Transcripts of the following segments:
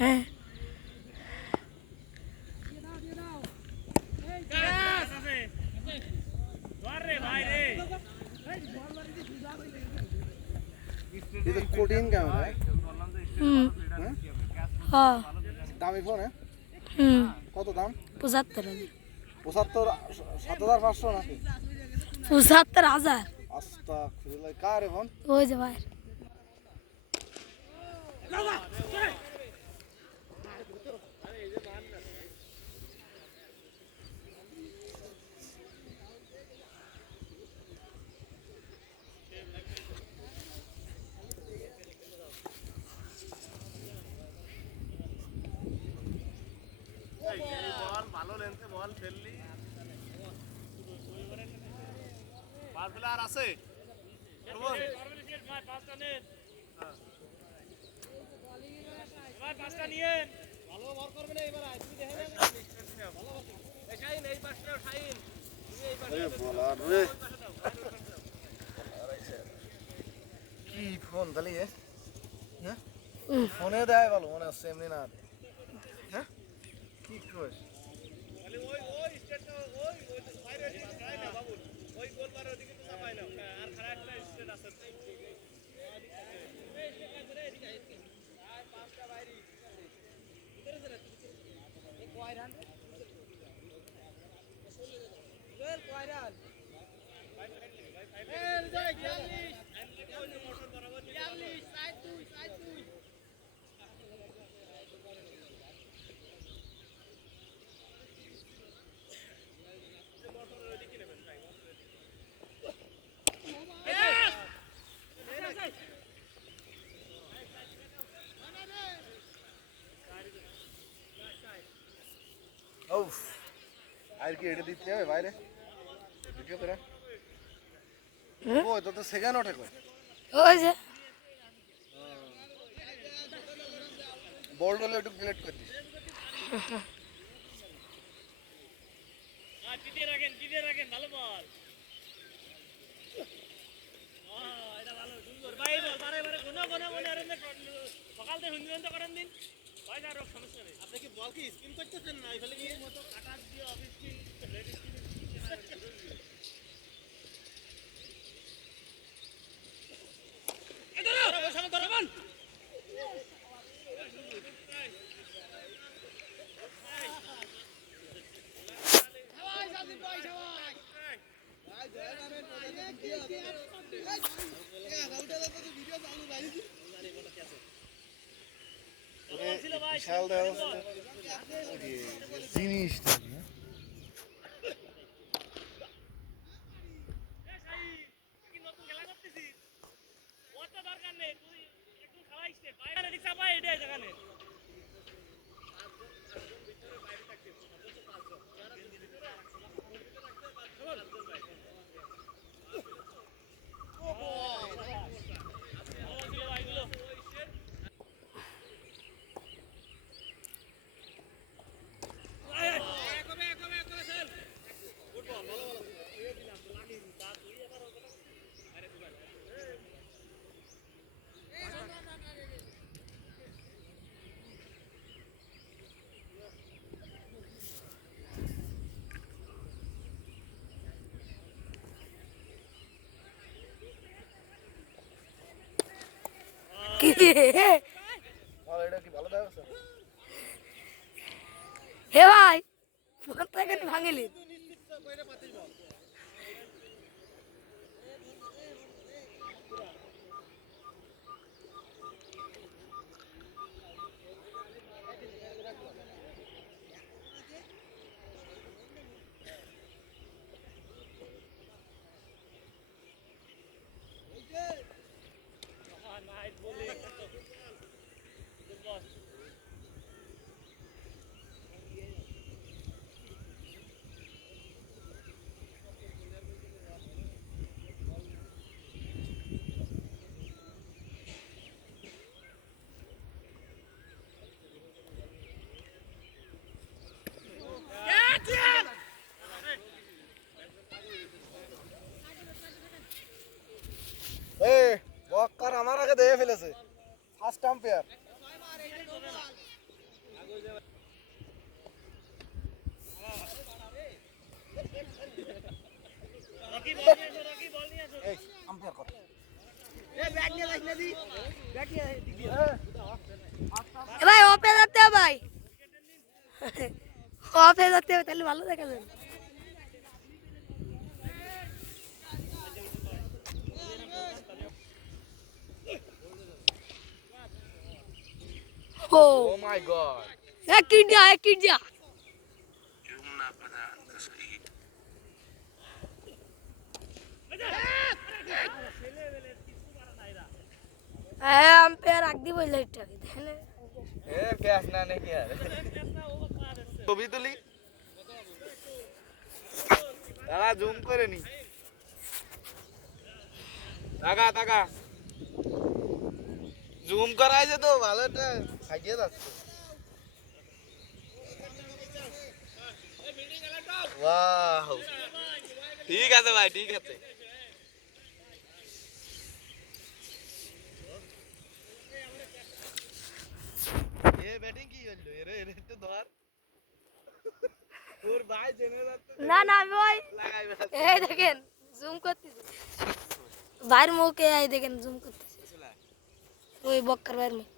হ্যাঁ কঠিন ক্যামেরা হ্যাঁ দামি ফোন কত দাম ৭৫,০০০ ৭,৫০০ নাকি ৭৫,০০০ আস্তাগফিরুল্লাহ কার ফোন ওই যে ভাই ভালো লেন্সে বল ফেললি আর আছে পাঁচটা নিয়ে ভালো বল করবে না এবার তুমি দেখে ভালো শাইন এই পাশটাও শাইন তুমি এই পাশে বলার রে কি ফোন তাহলে হ্যাঁ ফোনে দেয় ভালো মনে হচ্ছে এমনি না হ্যাঁ কি কইস তাহলে ওই স্টেটটা ওই বাইরে যায় না বাবু ওই গোল মারার দিকে তো না পায় না আর খারাপ একটা স্টেট আছে আর পাঁচটা বাইরে ভিতরে যা এই কয়রান গোল কয়রান এই যাই 42 মোটর বরাবর 42 সাইড দুই উফ আর কি এটা দিতে হবে বাইরে ভিডিও করে ওই তো সেকেন্ড ওঠে কই ওই যে বল হলে একটু ডিলিট করে দিস জিতে রাখেন ভালো বল এটা ভালো সুন্দর ভাই বল বারে ঘন মনে আর সকাল থেকে হুন্দিবন্ধ করেন দিন ভাই না রোগ সমস্যা নেই আপনি কি বল কি স্পিন করতেছেন না এখানে কি মতো কাটা দিয়ে অফ স্পিন লেগ স্পিন ধরো ওই সামনে ধরো বল বিশাল জিনিস এটা কি ভালো দেওয়া হে ভাই ফোন থেকে ভাঙিলি আমার আগে দেখে ফেলেছে ফার্স্ট আম্পায়ার। রকি বল নিয়ে আসো, রকি বল নিয়ে আসো। এই আম্পায়ার কর। এ ভাই অফে যেতে হবে ভাই, অফে যেতে হবে তাহলে ভালো দেখা যাবে। ও ও মাই গড। এক কিট যা হ্যাঁ আম্পায়ার আগ দিব লাইটটা দেখেন। এ ক্যাচ না নাকি আর ছবি তুলি দাদা জুম করে নি টাকা টাকা জুম করাইছে তো ভালোটা খাইয়ে যাচ্ছে ওয়াও ঠিক আছে ভাই ঠিক আছে এ ব্যাটিং কি হলো এরে এরে তো ধর ওর ভাই জেনে যাচ্ছে না না আমি ওই লাগাইবে এই দেখেন জুম করতেছি ভাইয়ের মুখে এই দেখেন জুম করতেছি ওই বক্কার ভাইয়ের মুখ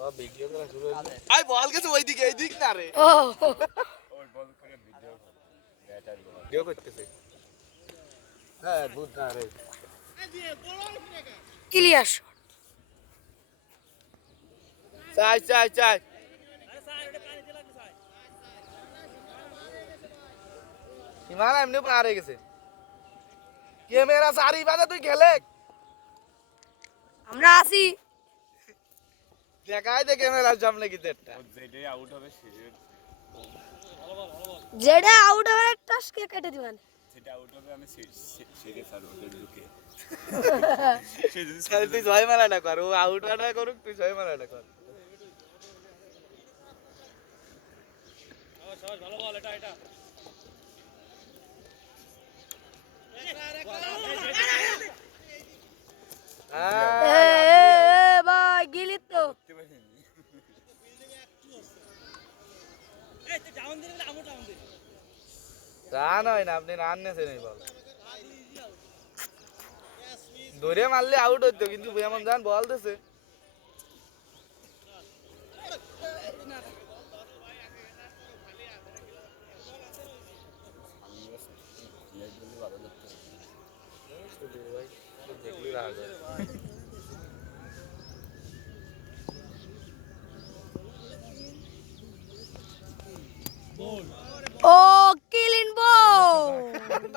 ও ভিডিও করা শুরু হলো আই বল গেছে ওইদিকে এইদিক না রে ও ভিডিও করতেছে হ্যাঁ বুঝ না রে ক্লিয়ার শট চাই চাই চাই হিমালয় এমনি পার হয়ে গেছে কে মেরা সারি বাজে তুই খেলে আমরা আসি দেখাই দে ক্যামেরার সামনে কি একটা যেটা আউট হবে টাস্কে কেটে দিবেন তুই ছয় মারাটা কর ও আউট মারা করুক তুই ছয় মারাটা কর সহজ ভালো বল এটা এটা এ ভাই গিলি তো এই তুই ডাউন দিলে আমু ডাউন দে রান হয় না আপনি রান নেছে নেই বল ধরে মারলে আউট হইতো কিন্তু এমন জান বল দিছে দেখলি রাগ